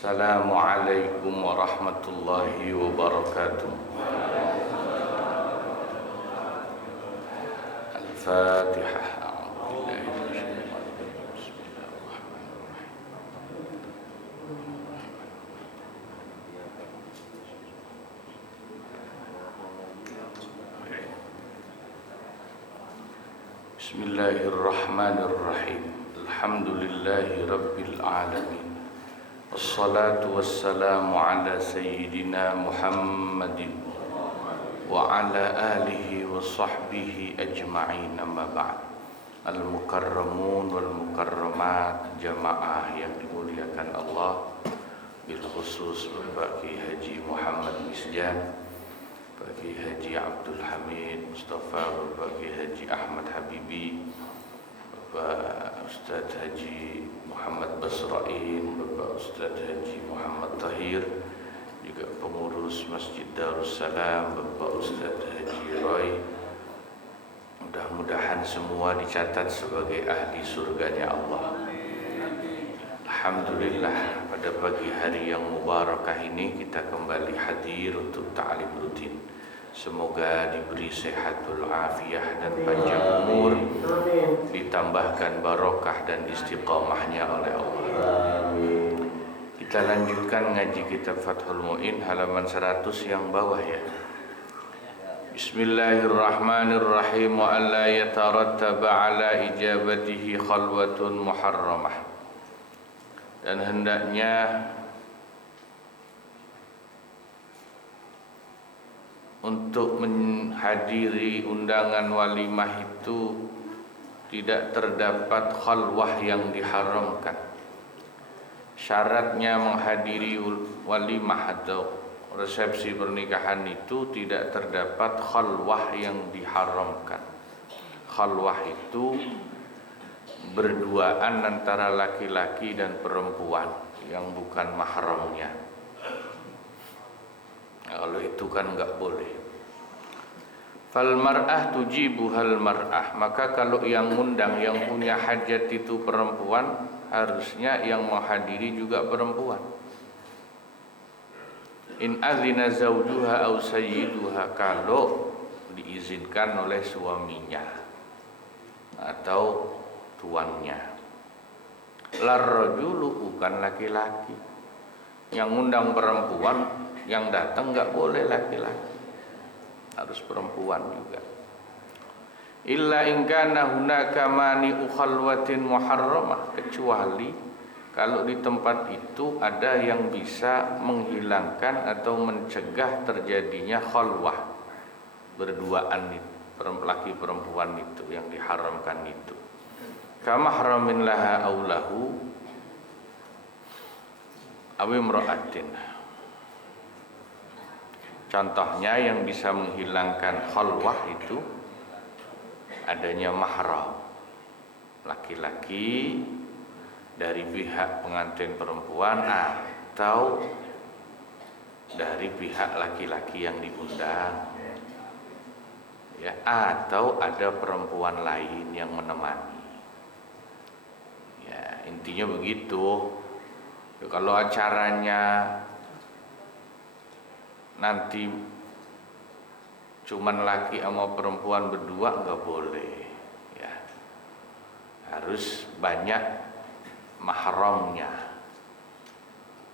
Assalamualaikum warahmatullahi wabarakatuh. Al-Fatihah. Bismillahirrahmanirrahim. Alhamdulillahi rabbil alamin. Wassalatu wassalamu ala sayyidina Muhammadin wa ala alihi wa sahbihi ajma'in, amma ba'd. Al-mukarramun wal mukarramat, jamaah yang dimuliakan Allah, bil khusus Bapak Kiai Haji Muhammad Misjan, Bapak Kiai Haji Abdul Hamid Mustafa, Bapak Kiai Haji Ahmad Habibi, Bapak Ustadz Haji Muhammad Basra'in, Bapak Ustadz Haji Muhammad Tahir, juga pengurus Masjid Darussalam, Bapak Ustadz Haji Roy. Mudah-mudahan semua dicatat sebagai ahli surganya Allah. Alhamdulillah, pada pagi hari yang mubarakah ini kita kembali hadir untuk ta'lim rutin. Semoga diberi sehatul afiyah dan panjang umur, ditambahkan barokah dan istiqamahnya oleh Allah. Kita lanjutkan ngaji kitab Fathul Mu'in halaman 100 yang bawah ya. Bismillahirrahmanirrahim. Wa alla yatarattaba ala ijabatihi khalwatun muharramah. Dan hendaknya untuk menghadiri undangan walimah itu tidak terdapat khalwah yang diharamkan. Syaratnya menghadiri walimah atau resepsi pernikahan itu tidak terdapat khalwah yang diharamkan. Khalwah itu berduaan antara laki-laki dan perempuan yang bukan mahramnya. Kalau itu kan enggak boleh. Fal mar'ah tujibuhal mar'ah. Maka kalau yang ngundang, yang punya hajat itu perempuan, harusnya yang menghadiri juga perempuan. In azina zawjuha aw sayyiduha, kalau diizinkan oleh suaminya atau tuannya. Lar rajulu, bukan laki-laki. Yang ngundang perempuan, yang datang enggak boleh laki-laki, harus perempuan juga. Illa in kana hunaka mani'u khalwatin muharramah, kecuali kalau di tempat itu ada yang bisa menghilangkan atau mencegah terjadinya khalwah, berduaan itu, laki perempuan itu yang diharamkan itu. Kamahramin laha aulahu awimra'atin. Contohnya yang bisa menghilangkan khalwah itu adanya mahram, laki-laki dari pihak pengantin perempuan atau dari pihak laki-laki yang diundang, ya, atau ada perempuan lain yang menemani. Ya, intinya begitu. Ya, kalau acaranya nanti cuman laki sama perempuan berdua nggak boleh, ya, harus banyak mahramnya,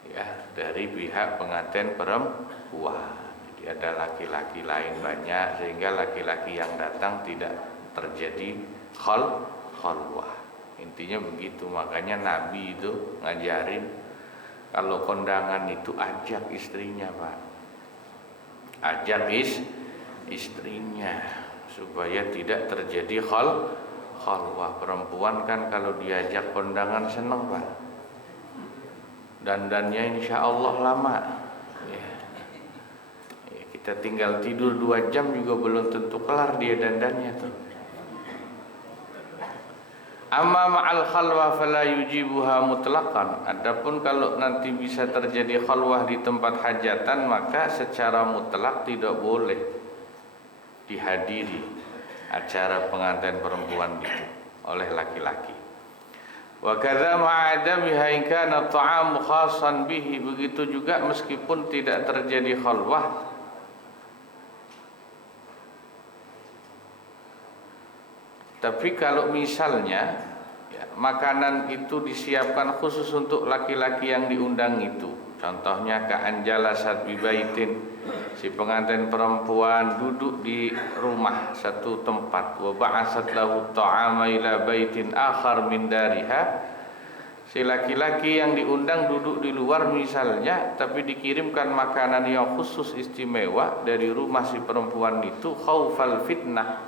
ya, dari pihak pengantin perempuan. Jadi ada laki-laki lain banyak sehingga laki-laki yang datang tidak terjadi khalwah. Intinya begitu. Makanya Nabi itu ngajarin kalau kondangan itu ajak istrinya, Pak. Ajak istrinya supaya tidak terjadi khalwah. Perempuan kan kalau diajak kondangan seneng, Pak. Dandannya insya Allah lama, ya. Ya, kita tinggal tidur 2 jam juga belum tentu kelar dia dandannya tuh. Amma ma'al khalwah fala yujibuha mutlaqan. Adapun kalau nanti bisa terjadi khalwah di tempat hajatan, maka secara mutlak tidak boleh dihadiri acara pengantin perempuan itu oleh laki-laki. Wa kadza ma'adamiha in kana ta'amu khassan bihi, begitu juga meskipun tidak terjadi khalwah, tapi kalau misalnya makanan itu disiapkan khusus untuk laki-laki yang diundang itu, contohnya ka'anjalasat bibaitin, si pengantin perempuan duduk di rumah satu tempat, wa ba'asat lahu ta'ama ila baitin akhar min dariha, si laki-laki yang diundang duduk di luar misalnya, tapi dikirimkan makanan yang khusus istimewa dari rumah si perempuan itu, khaufal fitnah,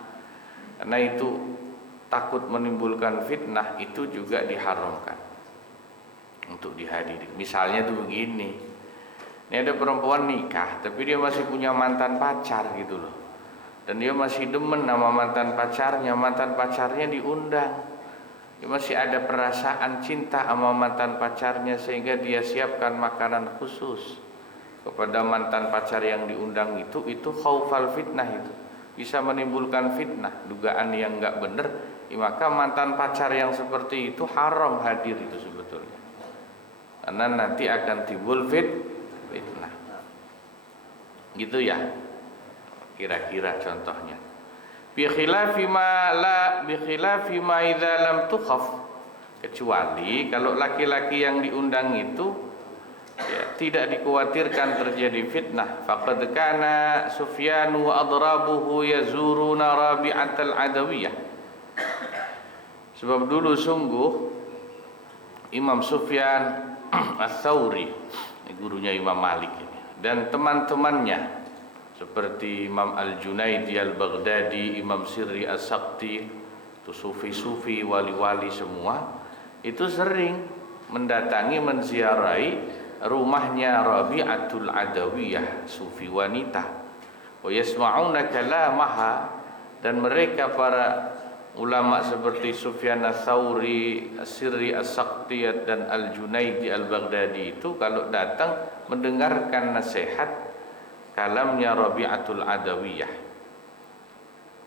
karena itu takut menimbulkan fitnah, itu juga diharamkan untuk dihadiri. Misalnya tuh begini, ini ada perempuan nikah tapi dia masih punya mantan pacar gitu loh, dan dia masih demen sama mantan pacarnya diundang, dia masih ada perasaan cinta sama mantan pacarnya, sehingga dia siapkan makanan khusus kepada mantan pacar yang diundang itu khaufal fitnah, itu bisa menimbulkan fitnah, dugaan yang enggak benar, maka mantan pacar yang seperti itu haram hadir itu sebetulnya, karena nanti akan timbul fitnah. Gitu ya, kira-kira contohnya. Bi khilafi ma idza lam tukhaf, kecuali kalau laki-laki yang diundang itu tidak dikhawatirkan terjadi fitnah. Faqad kana Sufyan wa adrabuhu yazuruna Rabi'atal Adawiyah, sebab dulu sungguh Imam Sufyan Ats-Tsauri, gurunya Imam Malik ini, dan teman-temannya seperti Imam Al-Junaidi Al-Baghdadi, Imam Sirri As-Sakti, itu sufi-sufi, wali-wali semua, itu sering mendatangi, menziarahi rumahnya Rabi'atul Adawiyah, sufi wanita. Wa yasma'una kalamaha, dan mereka para ulama seperti Sufyan Ats-Tsauri, Sirri As-Sakti dan Al-Junaidi Al-Baghdadi itu kalau datang mendengarkan nasihat kalamnya Rabi'atul Adawiyah.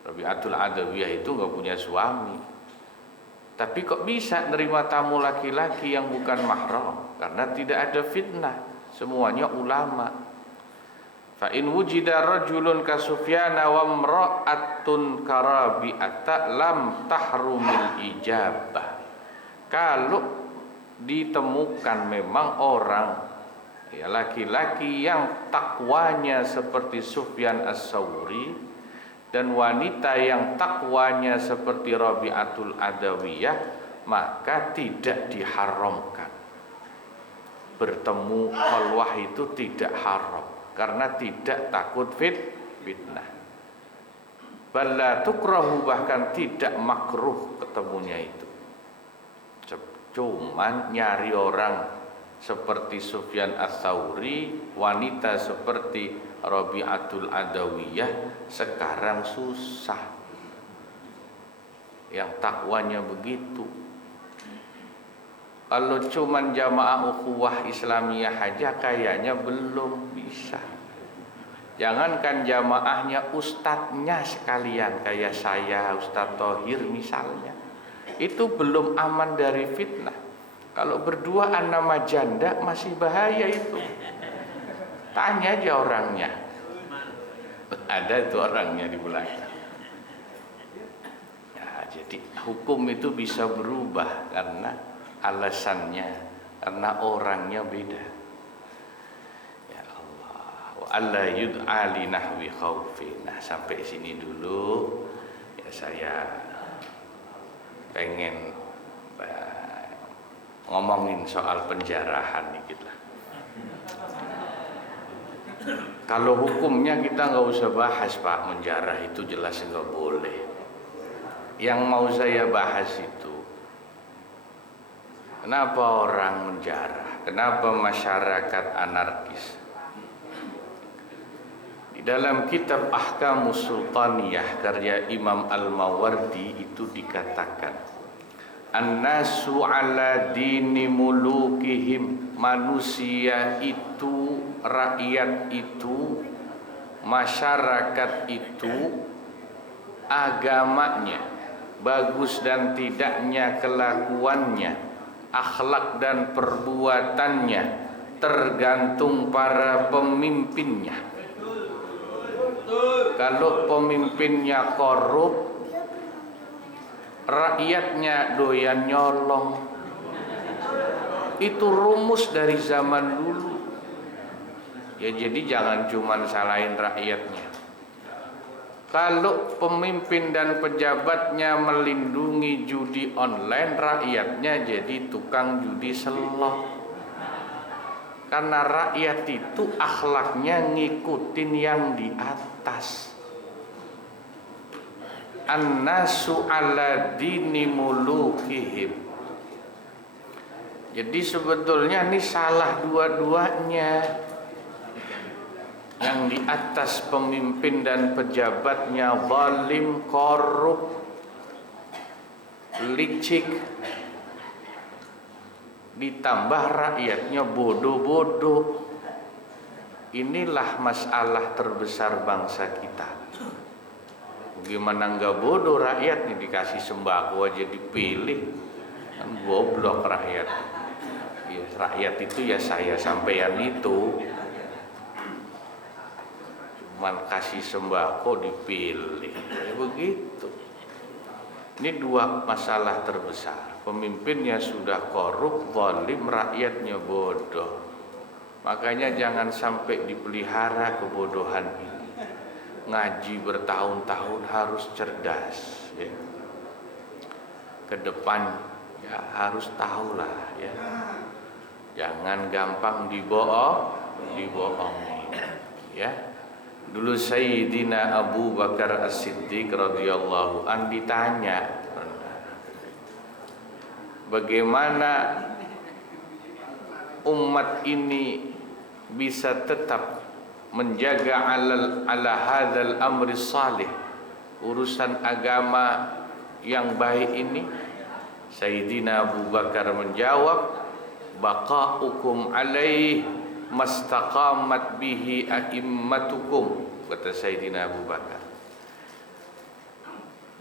Rabi'atul Adawiyah itu enggak punya suami, tapi kok bisa nerima tamu laki-laki yang bukan mahram, karena tidak ada fitnah, semuanya ulama. Fa in wujida rajulun ka Sufyana wa imra'atun karabi'ata lam tahrumil ijabah. Kalau ditemukan memang orang laki-laki yang takwanya seperti Sufyan Ats-Tsauri dan wanita yang takwanya seperti Rabi'atul Adawiyah, maka tidak diharamkan. Bertemu khalwah itu tidak haram, karena tidak takut fitnah. Balla tukrahu, bahkan tidak makruh ketemunya itu. Cuman nyari orang seperti Sufyan Ats-Tsauri, wanita seperti Rabi'atul Adawiyah sekarang susah, yang takwanya begitu. Kalau cuman jamaah ukhuwah Islamiyah aja kayaknya belum bisa, jangankan jamaahnya, ustadznya sekalian kayak saya, Ustadz Thohir misalnya, itu belum aman dari fitnah. Kalau berduaan nama janda masih bahaya itu. Tanya aja orangnya, ada itu orangnya di belakang. Ya, jadi hukum itu bisa berubah karena alasannya, karena orangnya beda. Ya Allah, wa alla yud'a li nahwi khaufi. Nah, sampai sini dulu ya, saya pengen ngomongin soal penjarahan dikit lah. Kalau hukumnya kita nggak usah bahas Pak, menjarah itu jelas nggak boleh. Yang mau saya bahas itu, kenapa orang menjarah, kenapa masyarakat anarkis. Di dalam kitab Ahkamus Sultaniyah karya Imam Al-Mawardi itu dikatakan, An-nasu ala dini mulukihim, manusia itu, rakyat itu, masyarakat itu, agamanya, bagus dan tidaknya kelakuannya, akhlak dan perbuatannya tergantung para pemimpinnya. Kalau pemimpinnya korup, rakyatnya doyan nyolong. Itu rumus dari zaman dulu. Ya jadi jangan cuma salahin rakyatnya. Kalau pemimpin dan pejabatnya melindungi judi online, rakyatnya jadi tukang judi selok. Karena rakyat itu akhlaknya ngikutin yang di atas. An-nasu ala dini mulukihim. Jadi sebetulnya ini salah dua-duanya. Yang di atas pemimpin dan pejabatnya zalim, korup, licik, ditambah rakyatnya bodoh-bodoh. Inilah masalah terbesar bangsa kita. Bagaimana enggak bodoh rakyatnya, dikasih sembako aja dipilih. Kan goblok rakyat. Ya, rakyat itu ya saya sampean itu. Cuman kasih sembako dipilih. Ya begitu. Ini dua masalah terbesar. Pemimpinnya sudah korup, zalim, rakyatnya bodoh. Makanya jangan sampai dipelihara kebodohan ini. Ngaji bertahun-tahun harus cerdas, ya. Ke depan ya harus tahulah, ya. Jangan gampang dibohongi, ya. Dulu Sayyidina Abu Bakar As-Siddiq radhiyallahu an ditanya, bagaimana umat ini bisa tetap menjaga ala hadzal amri salih, urusan agama yang baik ini? Sayyidina Abu Bakar menjawab, baqa'ukum alaih mastaqamat bihi a'immatukum. Kata Sayyidina Abu Bakar,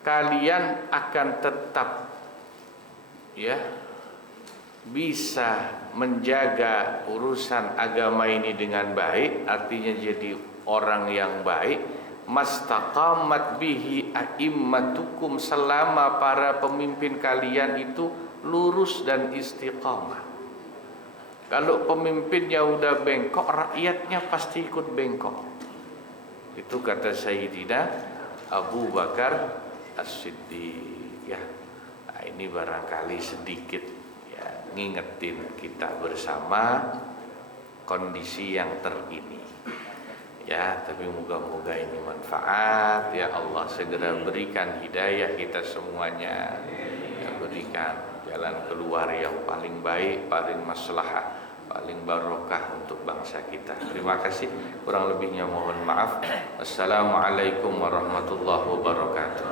kalian akan tetap ya bisa menjaga urusan agama ini dengan baik, artinya jadi orang yang baik, mastaqamat bihi a'immatukum, selama para pemimpin kalian itu lurus dan istiqamah. Kalau pemimpinnya udah bengkok, rakyatnya pasti ikut bengkok. Itu kata Sayyidina Abu Bakar As-Siddiq, ya. Nah, ini barangkali sedikit ya ngingetin kita bersama kondisi yang terkini. Ya, tapi moga-moga ini manfaat. Ya Allah, segera berikan hidayah kita semuanya. Ya, berikan jalan keluar yang paling baik, paling maslahah, paling barokah untuk bangsa kita. Terima kasih. Kurang lebihnya mohon maaf. Assalamualaikum warahmatullahi wabarakatuh.